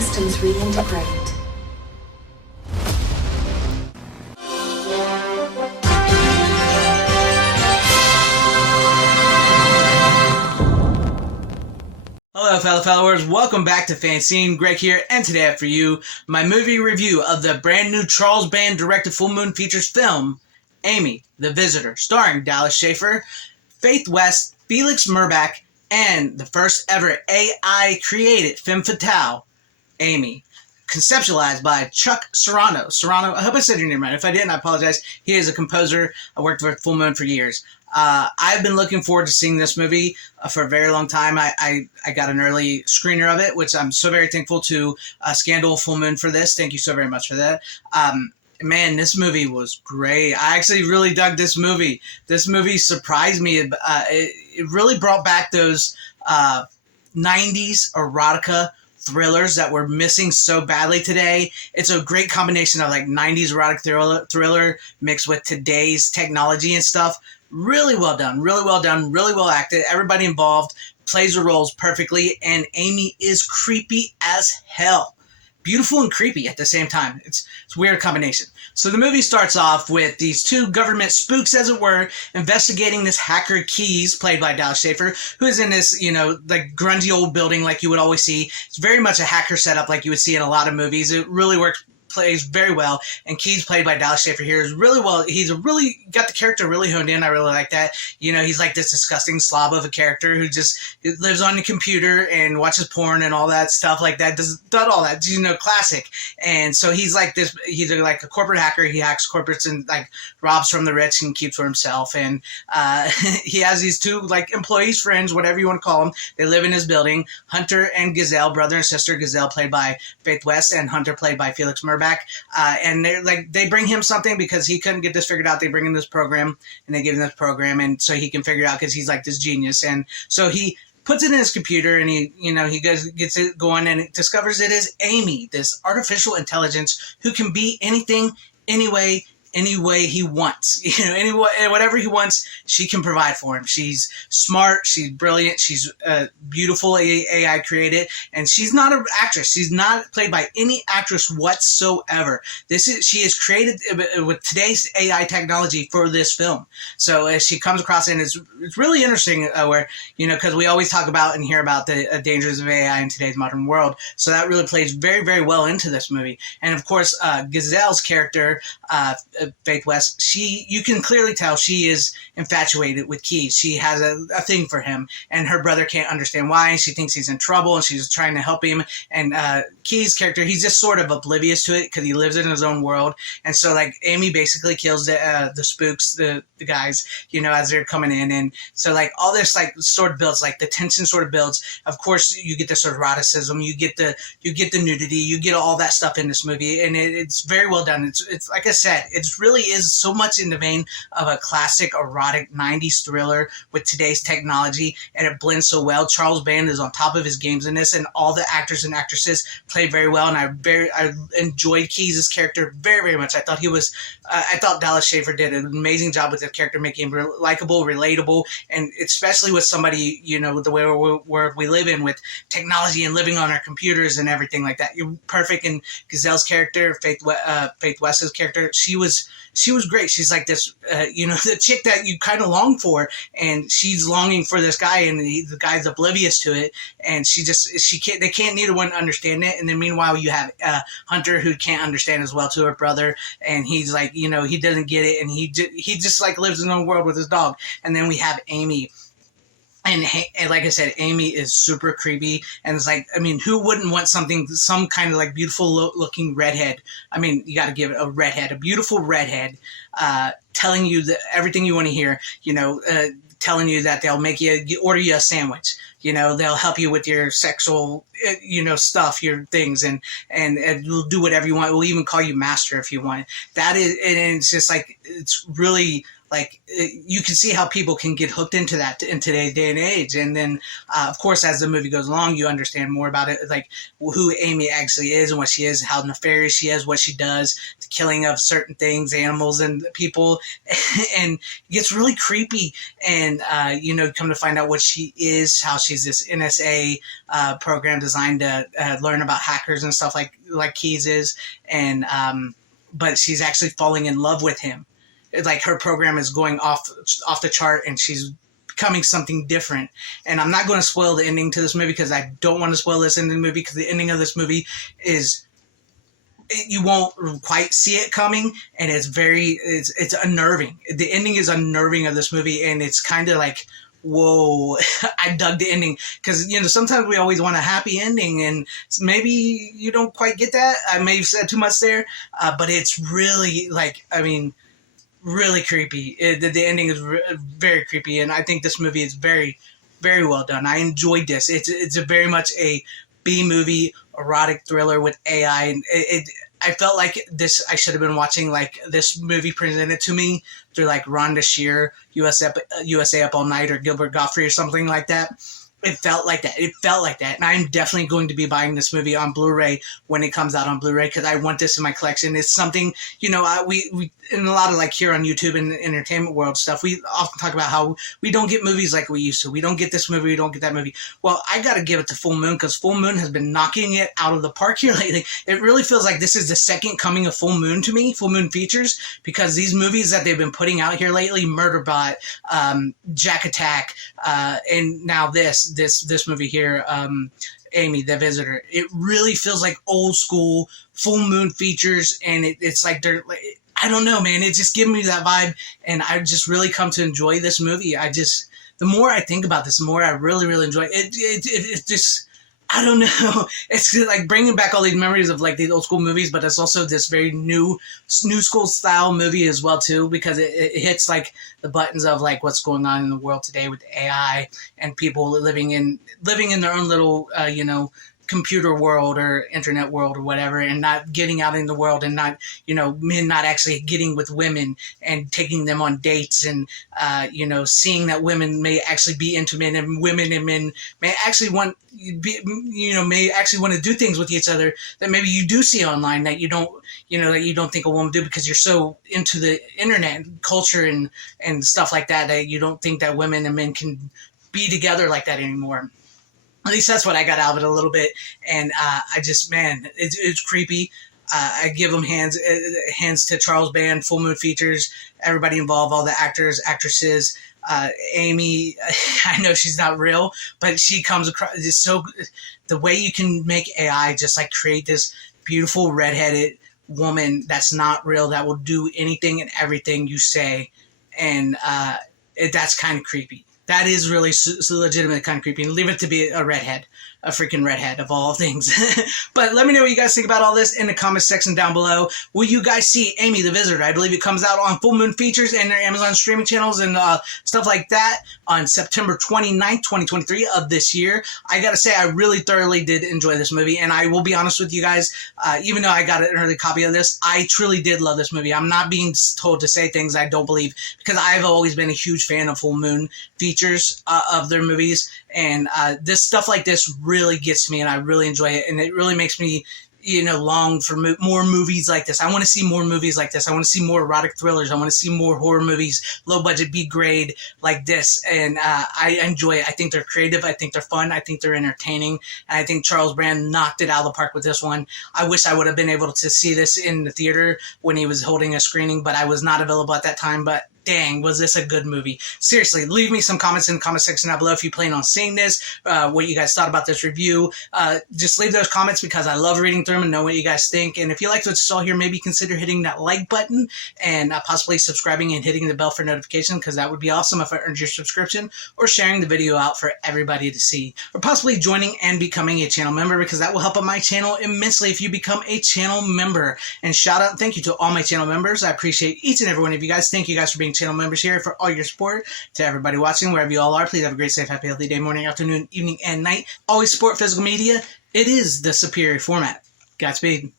systems reintegrate. Hello fellow followers, welcome back to FanZcene. Greg here, and today I have for you my movie review of the brand new Charles Band directed Full Moon Features film, AIMEE, The Visitor, starring Dallas Schaefer, Faith West, Felix Murbach, and the first ever AI created femme fatale, AIMEE. Conceptualized by Chuck Serrano. I hope I said your name right. If I didn't, I apologize. He is a composer. I worked with Full Moon for years. I've been looking forward to seeing this movie for a very long time. I got an early screener of it, which I'm so very thankful to Scandal Full Moon for this. Thank you so very much for that. Man, this movie was great. I actually really dug this movie. This movie surprised me. It really brought back those 90s erotica thrillers that we're missing so badly today. It's a great combination of like 90s erotic thriller mixed with today's technology and stuff. Really well done, really well acted. Everybody involved plays the roles perfectly, and AIMEE is creepy as hell. Beautiful and creepy at the same time. It's a weird combination. So the movie starts off with these two government spooks, as it were, investigating this hacker Keys, played by Dallas Schaefer, who is in this, like grungy old building like you would always see. It's very much a hacker setup like you would see in a lot of movies. It really plays very well, and Keys, played by Dallas Schaefer here, is really well. He's really got the character really honed in. I really like that. He's like this disgusting slob of a character who just lives on the computer and watches porn and all that stuff like that. Does all that, classic. And so he's like this. He's like a corporate hacker. He hacks corporates and like robs from the rich and keeps for himself. And he has these two like employees, friends, whatever you want to call them. They live in his building. Hunter and Gazelle, brother and sister. Gazelle played by Faith West, and Hunter played by Felix Murbach. And they bring him something because he couldn't get this figured out. They bring him this program, and they give him this program, and so he can figure it out because he's like this genius. And so he puts it in his computer, and he gets it going, and it discovers it is AIMEE, this artificial intelligence who can be anything, any way he wants. Whatever he wants, she can provide for him. She's smart, she's brilliant, she's beautiful AI created, and she's not an actress. She's not played by any actress whatsoever. She is created with today's AI technology for this film. So as she comes across, and it's really interesting where, because we always talk about and hear about the dangers of AI in today's modern world. So that really plays very, very well into this movie. And of course, Gazelle's character, Faith West, you can clearly tell she is infatuated with Keys. She has a thing for him, and her brother can't understand why, and she thinks he's in trouble, and she's trying to help him. And Keys' character, he's just sort of oblivious to it because he lives in his own world. And so like AIMEE basically kills the spooks, the guys, as they're coming in. And so like all this like sort of builds, like the tension sort of builds. Of course, you get this eroticism, you get the nudity, you get all that stuff in this movie, and it's very well done. It's like I said, it really is so much in the vein of a classic erotic 90s thriller with today's technology, and it blends so well. Charles Band is on top of his games in this, and all the actors and actresses play very well, and I enjoyed Keys' character very, very much. I thought Dallas Schaefer did an amazing job with the character, making him likable, relatable, and especially with somebody, with the way where we live in with technology and living on our computers and everything like that. You're perfect. And Gazelle's character, Faith West's character, she was great. She's like this, the chick that you kind of long for, and she's longing for this guy, and the guy's oblivious to it, and they can't neither one understand it. And then meanwhile, you have Hunter, who can't understand as well, to her brother, and he's like, he doesn't get it, and he just like lives in his own world with his dog. And then we have AIMEE. And like I said, AIMEE is super creepy, and it's like, who wouldn't want some kind of like beautiful looking redhead? You got to give it a beautiful redhead, telling you everything you want to hear, telling you that they'll order you a sandwich, they'll help you with your sexual, stuff, your things, and we'll do whatever you want. We'll even call you master if you want. That is, and it's just like, it's really like you can see how people can get hooked into that in today's day and age. And then, of course, as the movie goes along, you understand more about it, like who AIMEE actually is and what she is, how nefarious she is, what she does, the killing of certain things, animals and people, and it gets really creepy. And come to find out what she is, how she's this NSA program designed to learn about hackers and stuff like Keys is, and but she's actually falling in love with him. Like her program is going off the chart, and she's becoming something different. And I'm not going to spoil the ending to this movie because I don't want to spoil this ending movie, because the ending of this movie is, you won't quite see it coming, and it's unnerving. The ending is unnerving of this movie, and it's kind of like, whoa. I dug the ending, because sometimes we always want a happy ending, and maybe you don't quite get that. I may have said too much there, but it's really really creepy. The ending is very creepy, and I think this movie is very, very well done. I enjoyed this. It's a very much a B movie erotic thriller with AI, and I felt like this. I should have been watching like this movie presented to me through like Rhonda Shear, USA Up All Night, or Gilbert Gottfried, or something like that. It felt like that. And I'm definitely going to be buying this movie on Blu-ray when it comes out on Blu-ray, because I want this in my collection. It's something, we in a lot of like here on YouTube and the entertainment world stuff, we often talk about how we don't get movies like we used to. We don't get this movie, we don't get that movie. Well, I got to give it to Full Moon, because Full Moon has been knocking it out of the park here lately. It really feels like this is the second coming of Full Moon to me, Full Moon Features, because these movies that they've been putting out here lately, Murderbot, Jack Attack, and now this movie here, AIMEE, The Visitor. It really feels like old school Full Moon Features, and it's like they're, I don't know, man. It just gives me that vibe, and I just really come to enjoy this movie. The more I think about this, the more I really, really enjoy it. It just, I don't know. It's like bringing back all these memories of like these old school movies, but it's also this very new school style movie as well too, because it hits like the buttons of like what's going on in the world today with AI and people living in their own little computer world or internet world or whatever, and not getting out in the world, and not men not actually getting with women and taking them on dates, and seeing that women may actually be into men, and women and men may actually want to do things with each other that maybe you do see online that you don't think a woman do, because you're so into the internet culture and stuff like that you don't think that women and men can be together like that anymore. At least that's what I got out of it a little bit, and I just, man, it's creepy. I give them hands to Charles Band, Full Moon Features, everybody involved, all the actors, actresses. AIMEE, I know she's not real, but she comes across just so. The way you can make AI just like create this beautiful redheaded woman that's not real, that will do anything and everything you say, and that's kind of creepy. That is really legitimate kind of creepy. And leave it to be a redhead, a freaking redhead of all things. But let me know what you guys think about all this in the comments section down below. Will you guys see AIMEE the Visitor? I believe it comes out on Full Moon Features and their Amazon streaming channels and stuff like that on September 29th, 2023 of this year. I gotta say, I really thoroughly did enjoy this movie, and I will be honest with you guys, even though I got an early copy of this, I truly did love this movie. I'm not being told to say things I don't believe, because I've always been a huge fan of Full Moon Features of their movies, and this stuff like this really gets me, and I really enjoy it, and it really makes me long for more movies like this. I want to see more movies like this. I want to see more erotic thrillers. I want to see more horror movies, low budget, B grade like this. And I enjoy it. I think they're creative. I think they're fun. I think they're entertaining. And I think Charles Brand knocked it out of the park with this one. I wish I would have been able to see this in the theater when he was holding a screening, but I was not available at that time. But dang, was this a good movie. Seriously, leave me some comments in the comment section down below if you plan on seeing this, what you guys thought about this review. Just leave those comments, because I love reading through them and know what you guys think. And if you liked what you saw here, maybe consider hitting that like button and possibly subscribing and hitting the bell for notification, because that would be awesome if I earned your subscription, or sharing the video out for everybody to see, or possibly joining and becoming a channel member, because that will help out my channel immensely if you become a channel member. And shout out and thank you to all my channel members. I appreciate each and every one of you guys. Thank you guys for being channel members here, for all your support. To everybody watching, wherever you all are, please have a great, safe, happy, healthy day, morning, afternoon, evening, and night. Always support physical media. It is the superior format. Godspeed.